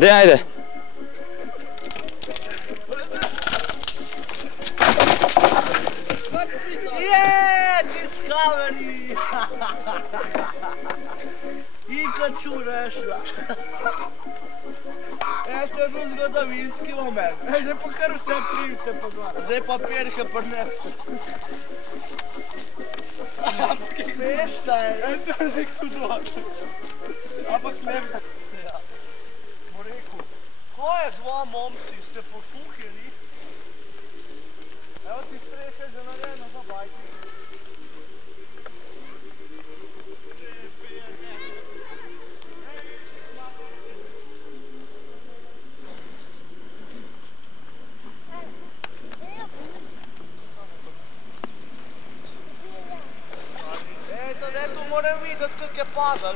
Dej, ajde. Discovery! Pikachu rešila. To je bil zgodovinski moment. Zdaj pa kar vse primite pa gor. Zdaj pa perke prneste. Pešta je. To je zdaj kudot. Ampak lepta. Bo rekel, ko je dva momci, ste pofuhili? Evo ti strehe že narejeno za bajki. Moram videti, kako je padal.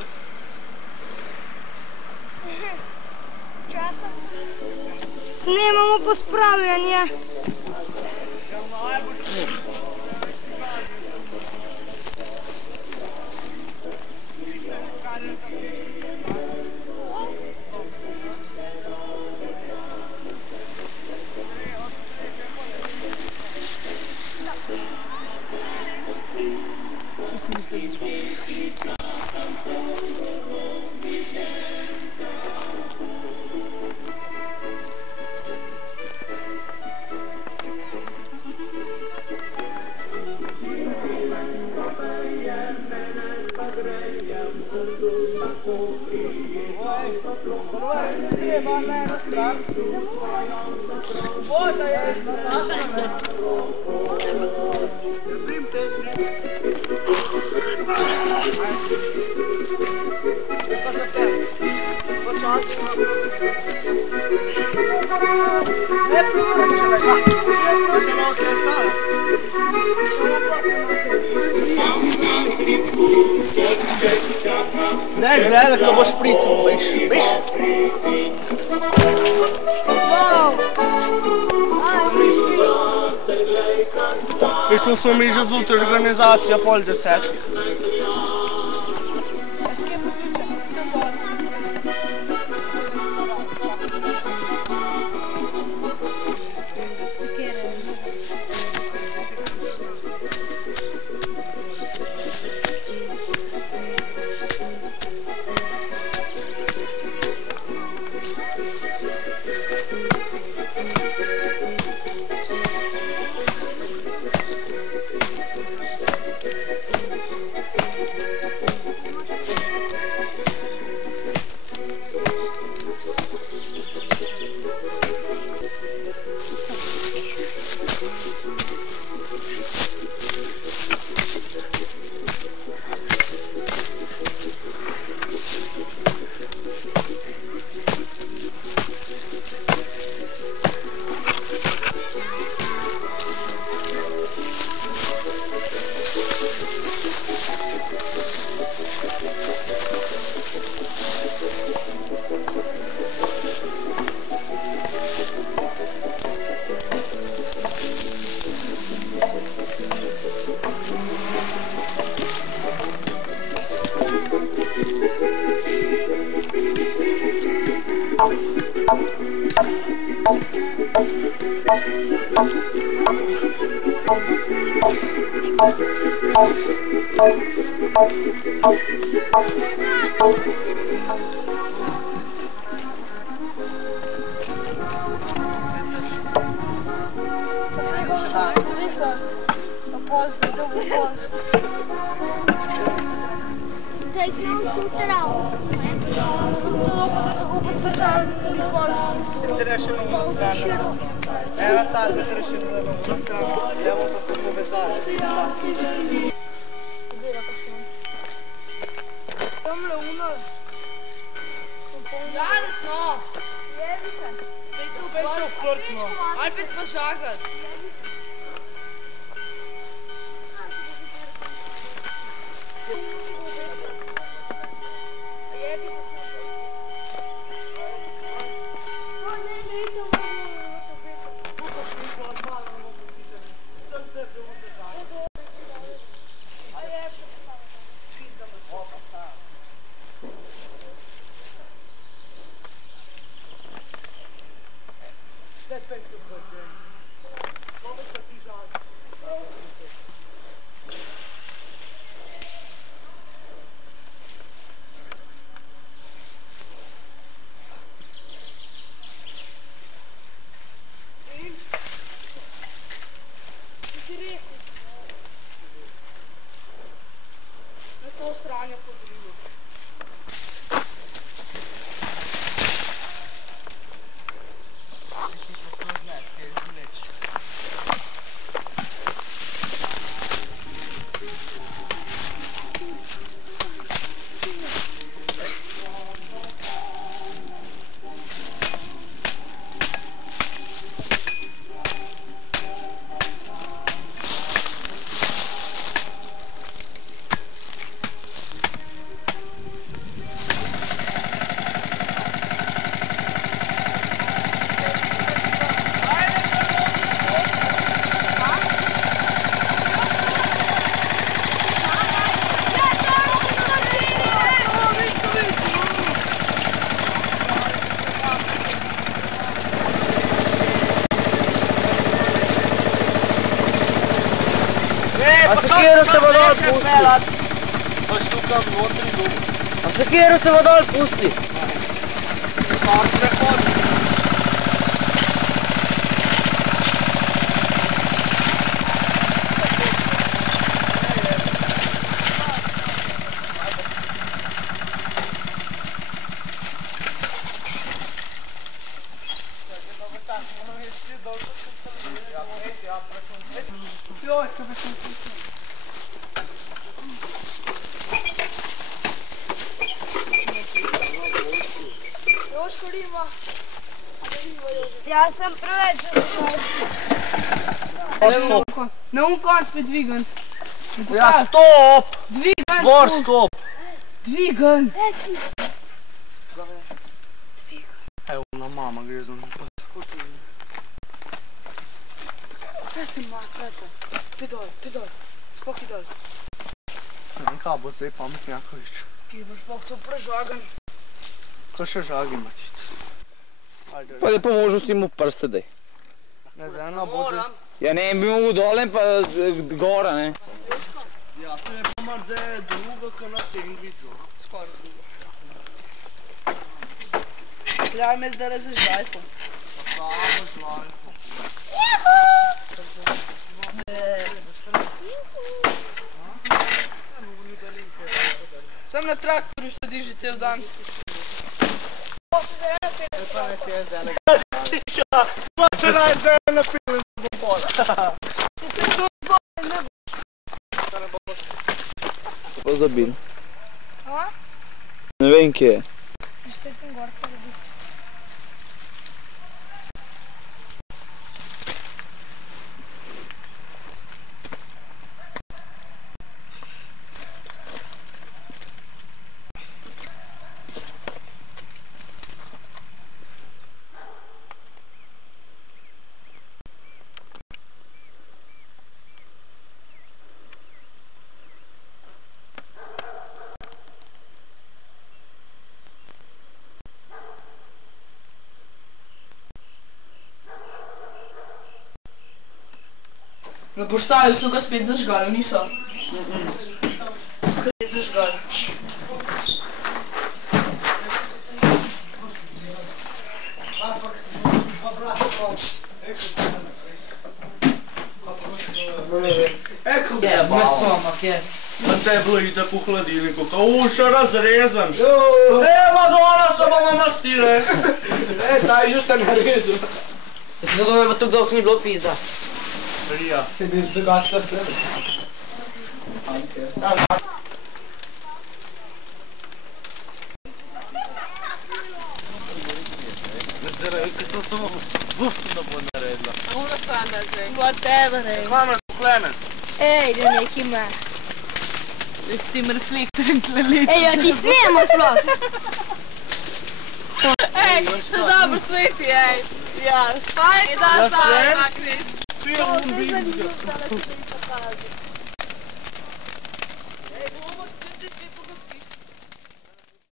Snemamo pospravljanje. Če si mislil, da zbog. Voda je! Daj, gledaj, kako boš špricel, veš? Prišel smo mi že zjutraj organizacija pol 10. Vanja podrivo. A sekiro ste ga dol pusti. Pač tukaj notri dol. A sekiro ste ga dol pusti. Pa se hodi. Joj, kaj bi sem pustil. Joško rima. Ja sem preveč zadovoljstva. Na un konc pa dvigan. Ja, stop! Dvigan. Bor, stop! Dvigan. Evo, na mama gre za napad. Kaj se matrata? Pidol. Spoki dol. Ne vem, kaj bo zdaj pamet Jakovič. Ki boš pa chcel prežagan. Kaj še žagi, Matic? Ajde. Pa je po možnosti mu prste daj. Ne, zdaj ena bo že... Ja ne, bi mogel dole in pa gora, ne. Ja, to je pa mar da je druga, ka na sandviču. Skoraj drugo. Gledaj me zdaj za žajfom. Pa bo žlajko. Sam na traktorju sediš že cel dan. Pa se naj zdaj napili z bobola. Si se to bolj ne bo. Pozabil. A? Ne vem, kje je. Ste tam gor pozabil. Na poštaju so ga spet zažgali, niso? Kaj je zažgali? Eko je bal. Pa se je bilo itak v hladilniku, kao še razrezan. Madonna, so bomo mastile. Taj že se narezal. Zato me pa tukaj dolg ni bilo pizda. Rija. Se bi drugačila tlebe. Zaradi, ker sem samo buftino bo naredila. Ona standa zdaj. Whatever, ej. Kamer, Klemen. Ej, da neki me. S tem reflektorjem tleli. Ej, ja ti snemo sploh. Ej, se dobro sveti, ej. Ja, fajn. Da, Ja, stara, Klen. Kris. Tu je on bil. Da ti pokazati.